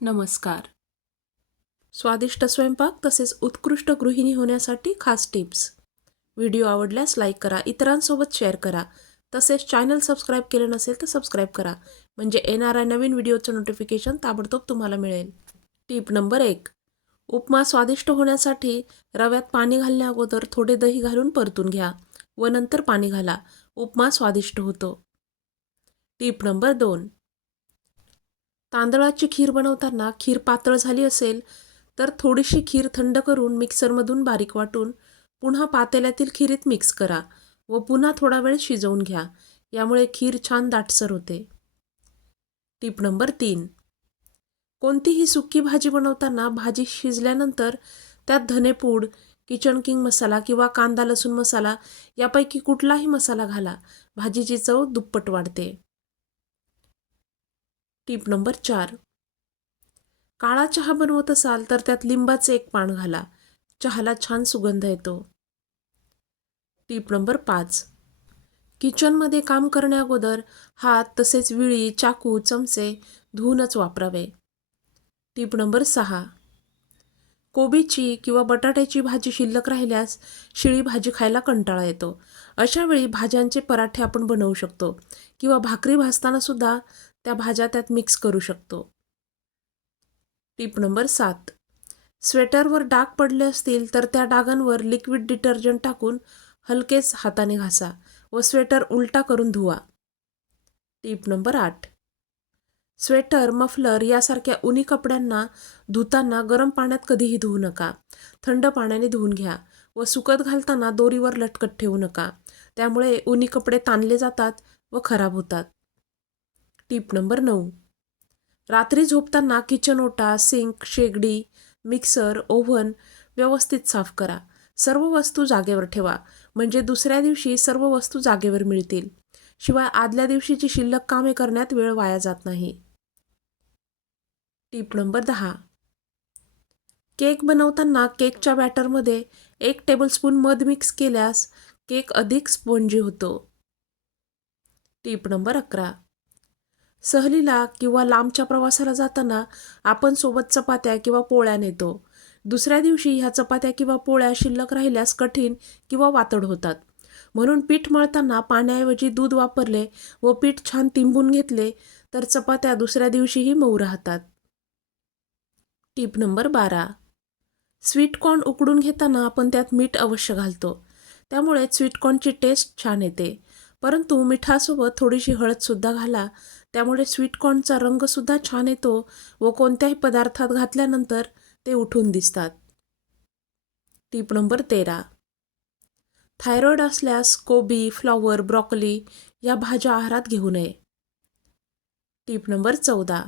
नमस्कार. स्वादिष्ट स्वयंपाक तसेच उत्कृष्ट गृहिणी होण्यासाठी खास टिप्स. व्हिडिओ आवडल्यास लाईक करा इतरांसोबत शेअर करा. तसेच चॅनल सबस्क्राईब केले नसेल तर सबस्क्राईब करा. म्हणजे येणाऱ्या नवीन व्हिडिओचं नोटिफिकेशन ताबडतोब तुम्हाला मिळेल. टीप नंबर एक. उपमा स्वादिष्ट होण्यासाठी रव्यात पाणी घालण्या अगोदर थोडे दही घालून परतून घ्या व नंतर पाणी घाला. उपमा स्वादिष्ट होतो. टीप नंबर दोन. तांदळाची खीर बनवताना खीर पातळ झाली असेल तर थोडीशी खीर थंड करून मिक्सरमधून बारीक वाटून पुन्हा पातेल्यातील खीरीत मिक्स करा व पुन्हा थोडा वेळ शिजवून घ्या. यामुळे खीर छान दाटसर होते. टीप नंबर तीन. कोणतीही सुकी भाजी बनवताना भाजी शिजल्यानंतर त्यात धनेपूड किचन किंग मसाला किंवा कांदा लसूण मसाला यापैकी कुठलाही मसाला घाला. भाजीची चव दुप्पट वाढते. टीप नंबर चार. काळा चहा बनवत असाल तर त्यात लिंबाचे एक पान घाला. चहाला छान सुगंध येतो. टीप नंबर पाच. किचनमध्ये काम करण्याअगोदर हात तसेच विळी चाकू चमचे धुवूनच वापरावे. टीप नंबर सहा. कोबीची किंवा बटाट्याची भाजी शिल्लक राहिल्यास शिळी भाजी खायला कंटाळा येतो. अशावेळी भाज्यांचे पराठे आपण बनवू शकतो किंवा भाकरी भाजताना सुद्धा त्या भाज्या त्यात मिक्स करू शकतो. टीप नंबर सात. स्वेटरवर डाग पडले असतील तर त्या डागांवर लिक्विड डिटर्जंट टाकून हलकेच हाताने घासा व स्वेटर उलटा करून धुवा. टीप नंबर आठ. स्वेटर मफलर यासारख्या उनी कपड्यांना धुताना गरम पाण्यात कधीही धुवू नका. थंड पाण्याने धुवून घ्या व सुकत घालताना दोरीवर लटकत ठेवू नका. त्यामुळे उनी कपडे ताणले जातात व खराब होतात. टीप नंबर नऊ. रात्री झोपताना किचन ओटा सिंक शेगडी मिक्सर ओव्हन व्यवस्थित साफ करा. सर्व वस्तू जागेवर ठेवा. म्हणजे दुसऱ्या दिवशी सर्व वस्तू जागेवर मिळतील. शिवाय आदल्या दिवशीची शिल्लक कामे करण्यात वेळ वाया जात नाही. टीप नंबर दहा. केक बनवताना केकच्या बॅटरमध्ये एक टेबलस्पून मध मिक्स केल्यास केक अधिक स्पोंजी होतो. टीप नंबर अकरा. सहलीला किंवा लांबच्या प्रवासाला जाताना आपण सोबत चपात्या किंवा पोळ्या नेतो. दुसऱ्या दिवशी ह्या चपात्या किंवा पोळ्या शिल्लक राहिल्यास कठीण किंवा वातड होतात. म्हणून पीठ मळताना पाण्याऐवजी दूध वापरले व पीठ छान तिंबून घेतले तर चपात्या दुसऱ्या दिवशीही मऊ राहतात. टीप नंबर बारा. स्वीटकॉर्न उकडून घेताना आपण त्यात मीठ अवश्य घालतो. त्यामुळे स्वीटकॉर्नची टेस्ट छान येते. परंतु मिठासोबत थोडीशी हळदसुद्धा घाला. त्यामुळे स्वीटकॉर्नचा रंगसुद्धा छान येतो व कोणत्याही पदार्थात घातल्यानंतर ते उठून दिसतात. टीप नंबर तेरा. थायरॉईड असल्यास कोबी फ्लॉवर ब्रॉकली या भाज्या आहारात घेऊ नये. टीप नंबर चौदा.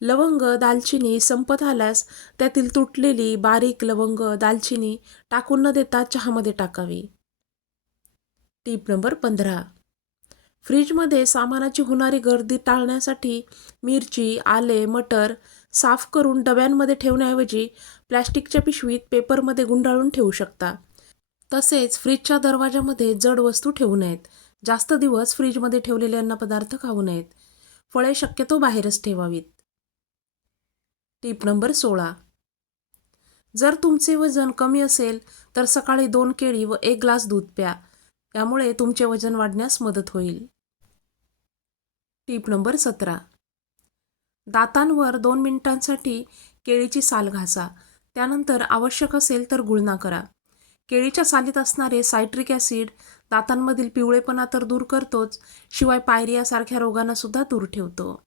लवंग दालचिनी संपत आल्यास त्यातील तुटलेली बारीक लवंग दालचिनी टाकून न देता चहामध्ये टाकावी. टीप नंबर पंधरा. फ्रीजमध्ये सामानाची होणारी गर्दी टाळण्यासाठी मिरची आले मटर साफ करून डब्यांमध्ये ठेवण्याऐवजी प्लॅस्टिकच्या पिशवीत पेपरमध्ये गुंडाळून ठेवू शकता. तसेच फ्रीजच्या दरवाजामध्ये जड वस्तू ठेवू नयेत. जास्त दिवस फ्रीजमध्ये ठेवलेले अन्नपदार्थ खाऊ नयेत. फळे शक्यतो बाहेरच ठेवावीत. टीप नंबर सोळा. जर तुमचे वजन कमी असेल तर सकाळी दोन केळी व एक ग्लास दूध प्या. त्यामुळे तुमचे वजन वाढण्यास मदत होईल. टीप नंबर सतरा. दातांवर दोन मिनिटांसाठी केळीची साल घासा. त्यानंतर आवश्यक असेल तर गुळणा करा. केळीच्या सालीत असणारे सायट्रिक ॲसिड दातांमधील पिवळेपणा तर दूर करतोच शिवाय पायरियासारख्या रोगांनासुद्धा दूर ठेवतो.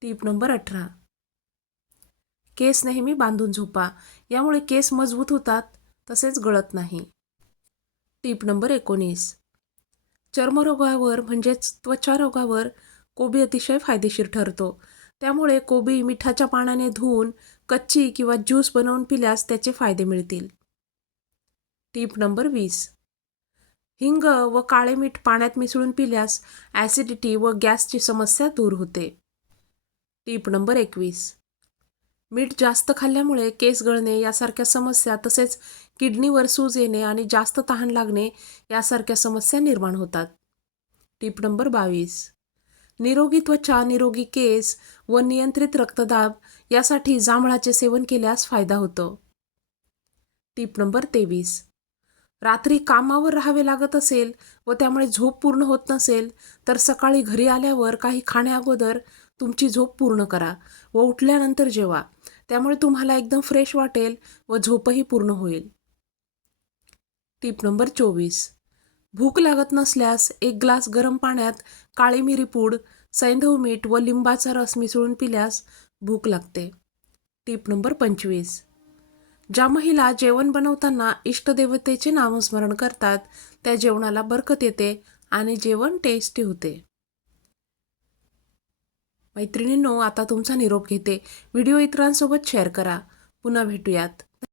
टीप नंबर अठरा. केस नेहमी बांधून झोपा. यामुळे केस मजबूत होतात तसेच गळत नाही. टीप नंबर एकोणीस. चर्मरोगावर म्हणजेच त्वचा रोगावर कोबी अतिशय फायदेशीर ठरतो. त्यामुळे कोबी मिठाच्या पाण्याने धुवून कच्ची किंवा ज्यूस बनवून पिल्यास त्याचे फायदे मिळतील. टीप नंबर वीस. हिंग व काळे मीठ पाण्यात मिसळून पिल्यास ॲसिडिटी व गॅसची समस्या दूर होते. टीप नंबर एकवीस. मीठ जास्त खाल्ल्यामुळे केस गळणे यासारख्या समस्या तसेच किडनीवर सूज येणे आणि जास्त तहान लागणे यासारख्या समस्या निर्माण होतात. टीप नंबर बावीस. निरोगी त्वचा निरोगी केस व नियंत्रित रक्तदाब यासाठी जांभळाचे सेवन केल्यास फायदा होतो. टीप नंबर तेवीस. रात्री कामावर राहावे लागत असेल व त्यामुळे झोप पूर्ण होत नसेल तर सकाळी घरी आल्यावर काही खाण्याअगोदर तुमची झोप पूर्ण करा व उठल्यानंतर जेवा. त्यामुळे तुम्हाला एकदम फ्रेश वाटेल व झोपही पूर्ण होईल. टीप नंबर चोवीस. भूक लागत नसल्यास एक ग्लास गरम पाण्यात काळी मिरी पूड सैंधव मीठ व लिंबाचा रस मिसळून पिल्यास भूक लागते. टीप नंबर पंचवीस. ज्या महिला जेवण बनवताना इष्टदेवतेचे नामस्मरण करतात त्या जेवणाला बरकत येते आणि जेवण टेस्टी होते. मैत्रिणींनो आता तुमचा निरोप घेते. व्हिडिओ इतरांसोबत शेअर करा. पुन्हा भेटूयात.